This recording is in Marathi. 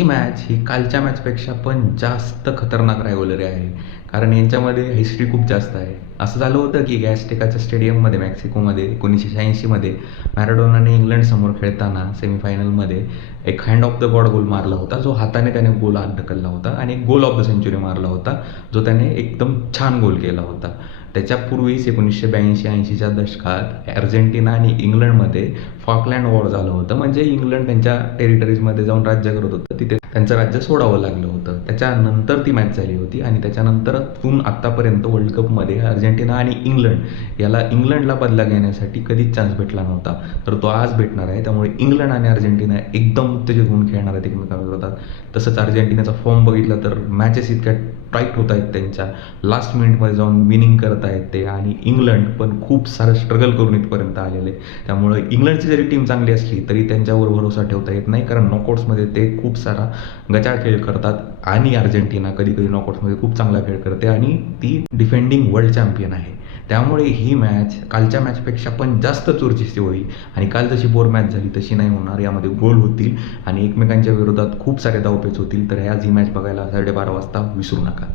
आजची मॅच ही कालच्या मॅचपेक्षा पण जास्त खतरनाक रायव्हलरी आहे. कारण यांच्यामध्ये हिस्ट्री खूप जास्त आहे. असं झालं होतं की गॅस्टेकाच्या स्टेडियममध्ये मेक्सिकोमध्ये 1986मध्ये मॅराडोनाने इंग्लंडसमोर खेळताना सेमीफायनलमध्ये एक हँड ऑफ द गॉड गोल मारला होता, जो हाताने त्याने गोल आत ढकलला होता आणि एक गोल ऑफ द सेंचुरी मारला होता, जो त्याने एकदम छान गोल केला होता. त्याच्यापूर्वीच 1982-80च्या दशकात अर्जेंटिना आणि इंग्लंडमध्ये फॉकलँड वॉर झालं होतं. म्हणजे इंग्लंड त्यांच्या टेरिटरीजमध्ये जाऊन राज्य करत होतं, तिथे त्यांचं राज्य सोडावं लागलं होतं. त्याच्यानंतर ती मॅच झाली होती आणि त्याच्यानंतरतून आत्तापर्यंत वर्ल्ड कपमध्ये अर्जेंटिना आणि इंग्लंड याला इंग्लंडला बदला घेण्यासाठी कधीच चान्स भेटला नव्हता, तर तो आज भेटणार आहे. त्यामुळे इंग्लंड आणि अर्जेंटिना एकदम उत्तेजित होऊन खेळणार आहेत एकमेकांविरोधात. तसंच अर्जेंटिनाचा फॉर्म बघितला तर मॅचेस इतक्या टाईट होत आहेत त्यांच्या, लास्ट मिनिटमध्ये जाऊन विनिंग करत आहेत ते, आणि इंग्लंड पण खूप सारं स्ट्रगल करून इथपर्यंत आलेले. त्यामुळे इंग्लंडची जरी टीम चांगली असली तरी त्यांच्यावर भरोसा ठेवता येत नाही, कारण नॉकआउट्समध्ये ते खूप सारा गचाळ खेळ करतात. आणि अर्जेंटिना कधी कधी नॉकआउट्समध्ये खूप चांगला खेळ करते आणि ती डिफेंडिंग वर्ल्ड चॅम्पियन आहे. त्यामुळे ही मॅच कालच्या मॅचपेक्षा पण जास्त चुरशीची होईल आणि काल जशी बोर मॅच झाली तशी नाही होणार. यामध्ये गोल होतील आणि एकमेकांच्या विरोधात खूप सारे धावपेच होतील. तर आज ही मॅच बघायला 12:30 वाजता विसरू नका.